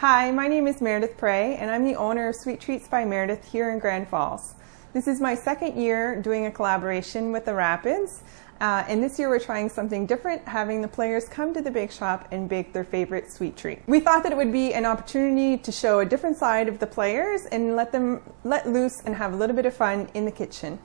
Hi, my name is Meredith and I'm the owner of Sweet Treats by Meredith here in Grand Falls. This is my second year doing a collaboration with the Rapids, and this year we're trying something different, having the players come to the bake shop and bake their favorite sweet treat. We thought that it would be an opportunity to show a different side of the players and let them let loose and have a little bit of fun in the kitchen.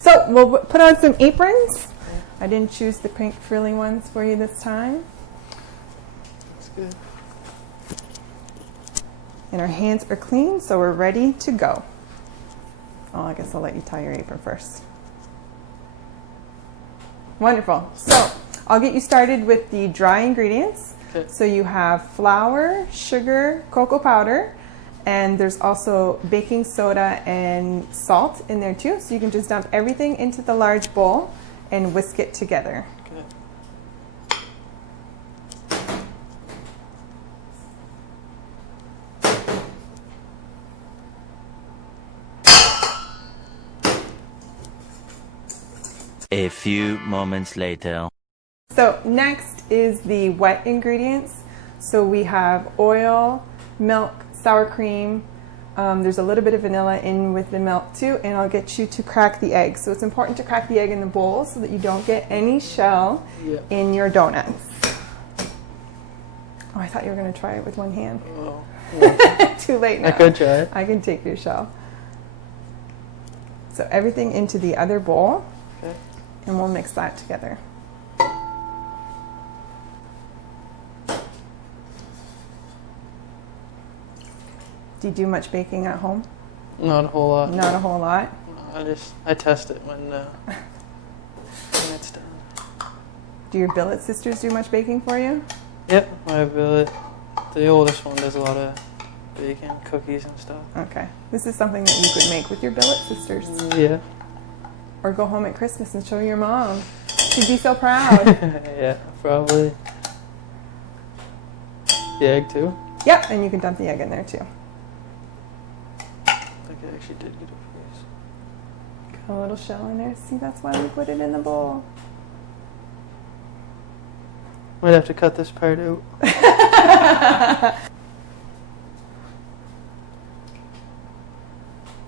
So we'll put on some aprons. I didn't choose the pink frilly ones for you this time. That's good. And our hands are clean, so we're ready to go. Oh, I guess I'll let you tie your apron first. Wonderful. So I'll get you started with the dry ingredients. Okay. So you have flour, sugar, cocoa powder, and there's also baking soda and salt in there too. So you can just dump everything into the large bowl and whisk it together. Okay. A few moments later. So next is the wet ingredients. So we have oil, milk, sour cream. There's a little bit of vanilla in with the milk too, and I'll get you to crack the egg. So it's important to crack the egg in the bowl so that you don't get any shell in your donuts. Oh, I thought you were going to try it with one hand. Oh, yeah. Too late now. I could try it. I can take your shell. So everything into the other bowl, Okay. and we'll mix that together. Do you do much baking at home? Not a whole lot. Not a whole lot. I test it when it's done. Do your billet sisters do much baking for you? Yep, my billet. The oldest one does a lot of baking, cookies and stuff. Okay. This is something that you could make with your billet sisters. Yeah. Or go home at Christmas and show your mom. She'd be so proud. Yeah, probably. The egg too? Yep, and you can dump the egg in there too. I actually did get a piece. Got a little shell in there. See, that's why we put it in the bowl. Might have to cut this part out.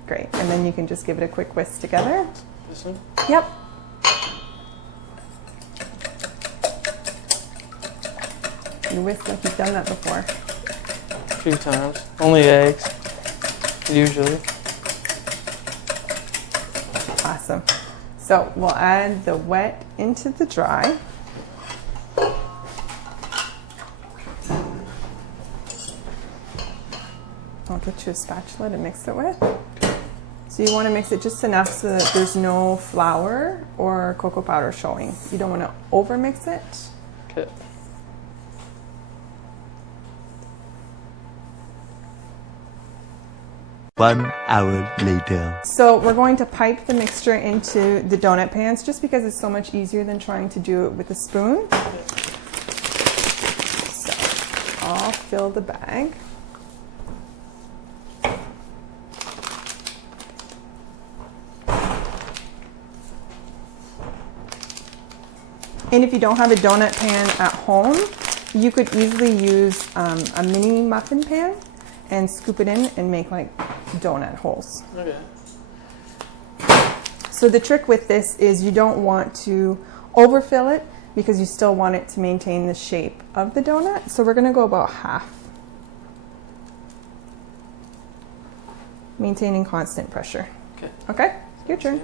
Great, and then you can just give it a quick whisk together. This one? Yep. You whisk like you've done that before. A few times. Only eggs, usually. Awesome. So we'll add the wet into the dry. I'll get you a spatula to mix it with. So you want to mix it just enough so that there's no flour or cocoa powder showing. You don't want to over mix it. Okay. One hour later. So we're going to pipe the mixture into the donut pans just because it's so much easier than trying to do it with a spoon. So I'll fill the bag. And if you don't have a donut pan at home, you could easily use a mini muffin pan and scoop it in and make like donut holes. Okay. So the trick with this is you don't want to overfill it because you still want it to maintain the shape of the donut. So we're going to go about half, maintaining constant pressure. Okay. Okay, your turn.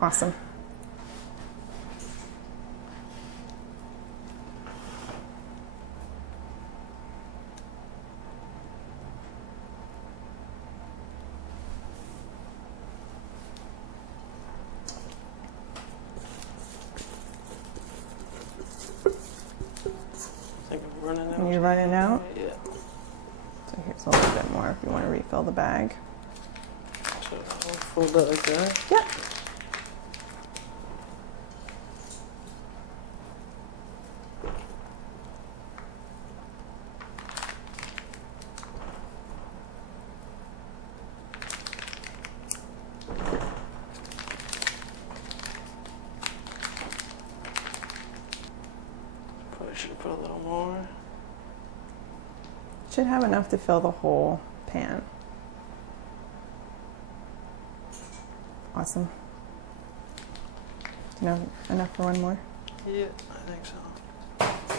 Awesome. I think I'm running out. And you're running out? Yeah. So here's a little bit more if you want to refill the bag. So I'll fold that like that. Yep. should put a little more. Should have enough to fill the whole pan. Awesome. Enough for one more? Yeah, I think so.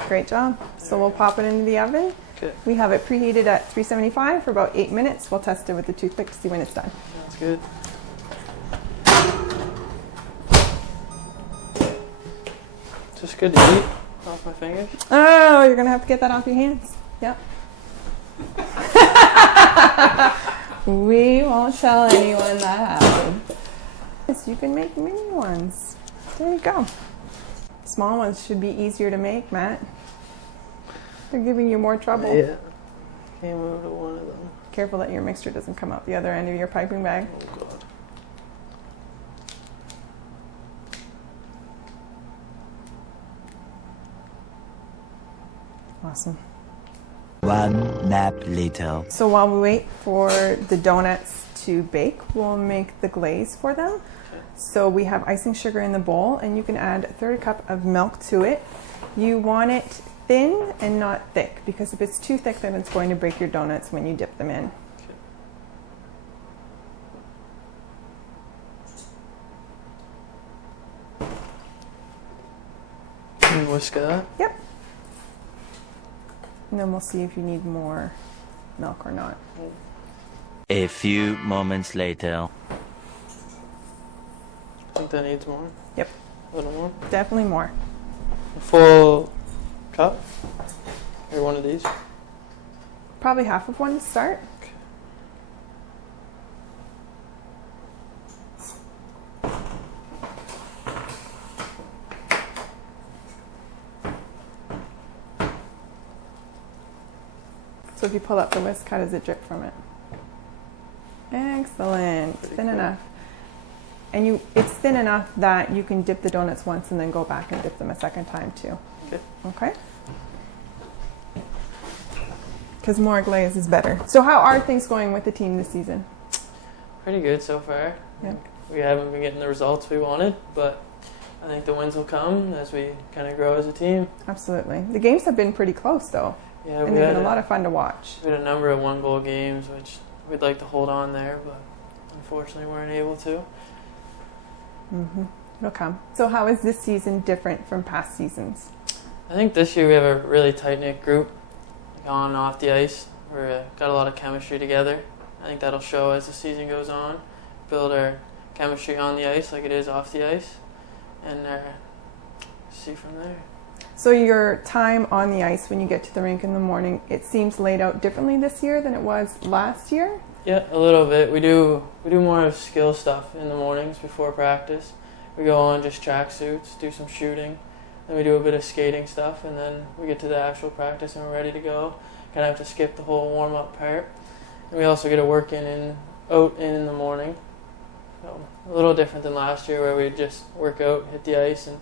Great job. So we'll pop it into the oven. Okay. We have it preheated at 375 for about 8 minutes. We'll test it with the toothpick to see when it's done. That's good. Just good to eat off my fingers. Oh, you're gonna have to get that off your hands. Yep. We won't tell anyone that happened. Yes, you can make mini ones. There you go. Small ones should be easier to make, Matt. They're giving you more trouble. Yeah. Came over to one of them. Careful that your mixture doesn't come out the other end of your piping bag. Oh god. Awesome. One nap later. So while we wait for the donuts to bake, we'll make the glaze for them. Okay. So we have icing sugar in the bowl, and you can add a third cup of milk to it. You want it thin and not thick, because if it's too thick, then it's going to break your donuts when you dip them in. Can you whisk that? Yep. And then we'll see if you need more milk or not. A few moments later. I think that needs more. Yep. A little more. Definitely more. A full cup? Or one of these? Probably half of one to start. So if you pull up the whisk, how does it drip from it? Excellent. Pretty Thin cool. enough. And it's thin enough that you can dip the donuts once and then go back and dip them a second time too. Okay. Okay? Because more glaze is better. So how are things going with the team this season? Pretty good so far. Yeah. We haven't been getting the results we wanted, but I think the wins will come as we kind of grow as a team. Absolutely. The games have been pretty close though. Yeah, And we they've had been a lot of fun to watch. we had a number of one-goal games, which we'd like to hold on there, but unfortunately weren't able to. Mm-hmm. It'll come. So how is this season different from past seasons? I think this year we have a really tight-knit group, like on and off the ice. We've got a lot of chemistry together. I think that'll show as the season goes on. Build our chemistry on the ice like it is off the ice, and see from there. So your time on the ice when you get to the rink in the morning, it seems laid out differently this year than it was last year? Yeah, a little bit. We do more of skill stuff in the mornings before practice. We go on just track suits, do some shooting, then we do a bit of skating stuff, and then we get to the actual practice and we're ready to go. Kind of have to skip the whole warm-up part. And we also get a work in the morning. So a little different than last year where we'd just work out, hit the ice, and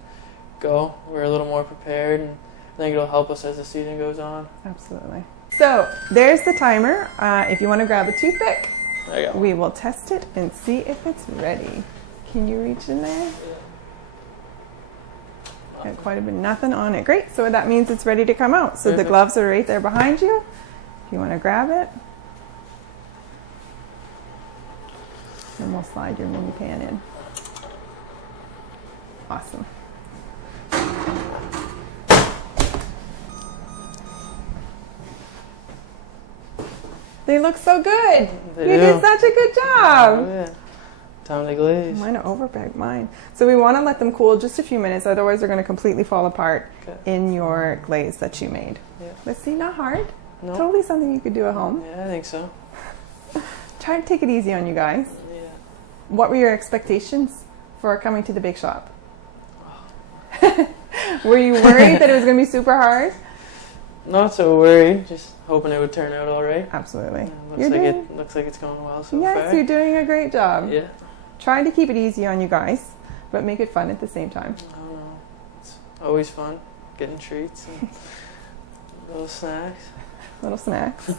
go. We're a little more prepared, and I think it'll help us as the season goes on. Absolutely. So there's the timer. If you want to grab a toothpick, There you go. we will test it and see if it's ready. Can you reach in there? Got quite a bit, nothing on it. Great, so that means it's ready to come out. So the Perfect. gloves are right there behind you. If you want to grab it. And we'll slide your mini pan in. Awesome. They look so good. They You do. did such a good job. Oh, yeah. Time to glaze. Mine are overbagged mine. So we want to let them cool just a few minutes, otherwise they're going to completely fall apart Okay. in your glaze that you made. Yeah. Let's see, not hard. No. Totally something you could do at home. Yeah, I think so. Try to take it easy on you guys. Yeah. What were your expectations for coming to the bake shop? Were you worried that it was going to be super hard? Not so worried. Just hoping it would turn out all right. Absolutely. Yeah, looks like it's going well so Yes, far. you're doing a great job. Yeah. Try to keep it easy on you guys, but make it fun at the same time. I don't know. It's always fun getting treats and little snacks. Little snacks.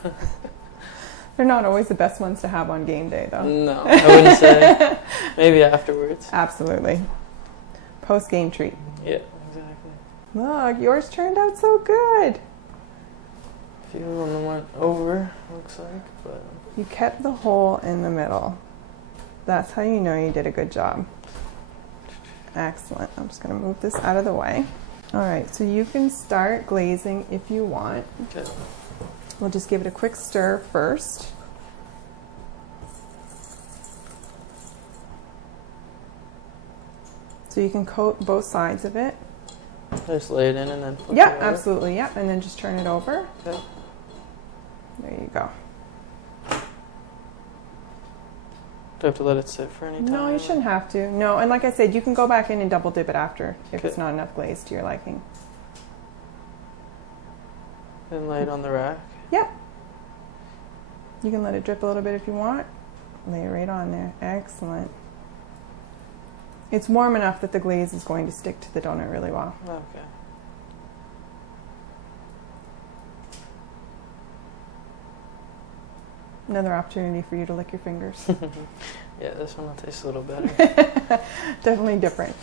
They're not always the best ones to have on game day, though. No, I wouldn't say. Maybe afterwards. Absolutely. Post-game treat. Yeah, exactly. Look, yours turned out so good. A few of them went over, looks like, but You kept the hole in the middle. That's how you know you did a good job. Excellent. I'm just going to move this out of the way. All right, so you can start glazing if you want. okay. We'll just give it a quick stir first. So you can coat both sides of it. Just lay it in and then flip Yeah, it over. absolutely. Yeah, and then just turn it over. Okay. There you go. Do I have to let it sit for any time? No, you shouldn't have to. No, and like I said, you can go back in and double dip it after if it's Okay. not enough glaze to your liking. Then lay it on the rack. Yeah. You can let it drip a little bit if you want. Lay it right on there. Excellent. It's warm enough that the glaze is going to stick to the donut really well. Okay. Another opportunity for you to lick your fingers. Yeah, this one will taste a little better. Definitely different.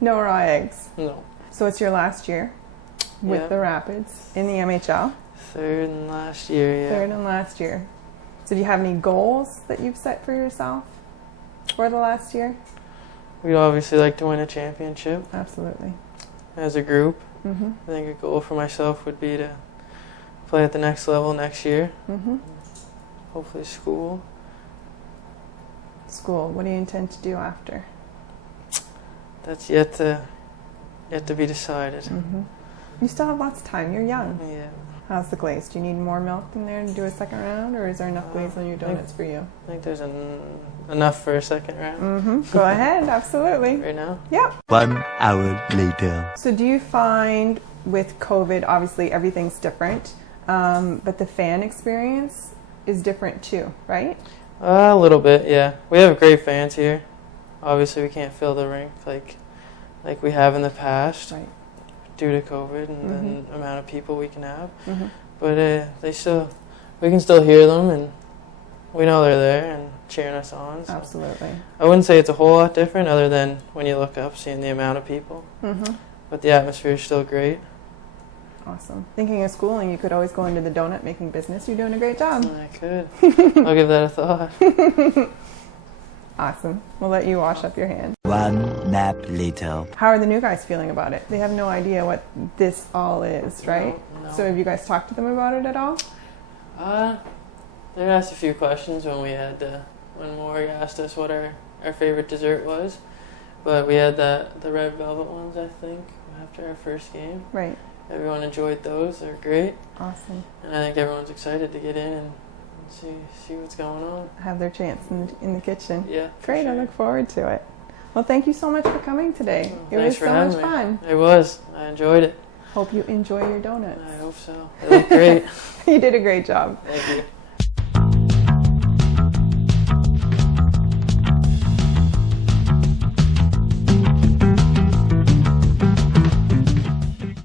No raw eggs. No. So it's your last year with Yeah. the Rapids in the MHL. Third and last year, yeah. Third and last year. So do you have any goals that you've set for yourself for the last year? We'd obviously like to win a championship Absolutely. as a group. Mm-hmm. I think a goal for myself would be to play at the next level next year. Mm-hmm. Hopefully school. School. What do you intend to do after? That's yet to be decided. Mm-hmm. You still have lots of time. You're young. Yeah. How's the glaze? Do you need more milk in there to do a second round, or is there enough glaze on your donuts for you? I think there's enough for a second round Mm-hmm. Go ahead. Absolutely. right now. Yep. 1 hour later. So do you find with COVID, obviously everything's different, but the fan experience is different too, right? A little bit, yeah. We have great fans here. Obviously, we can't fill the rink like we have in the past Right. due to COVID and the amount of people we can have. Mm-hmm. But we can still hear them, and we know they're there and cheering us on. So Absolutely. I wouldn't say it's a whole lot different, other than when you look up, seeing the amount of people. Mm-hmm. But the atmosphere is still great. Awesome. Thinking of schooling, you could always go into the donut making business. You're doing a great job. I could. I'll give that a thought. Awesome. We'll let you wash up your hand. 1 nap later. How are the new guys feeling about it? They have no idea what this all is, right? No. So have you guys talked to them about it at all? They asked a few questions when Maury asked us what our favorite dessert was, but we had the red velvet ones, I think, after our first game. Right. Everyone enjoyed those. They're great, Awesome. and I think everyone's excited to get in and see what's going on. Have their chance in the kitchen. Yeah. for Great. I sure. look forward to it. Well, thank you so much for coming today. It Thanks was for so having much me. fun. It was. I enjoyed it. Hope you enjoy your donuts. I hope so. They look great. You did a great job. Thank you.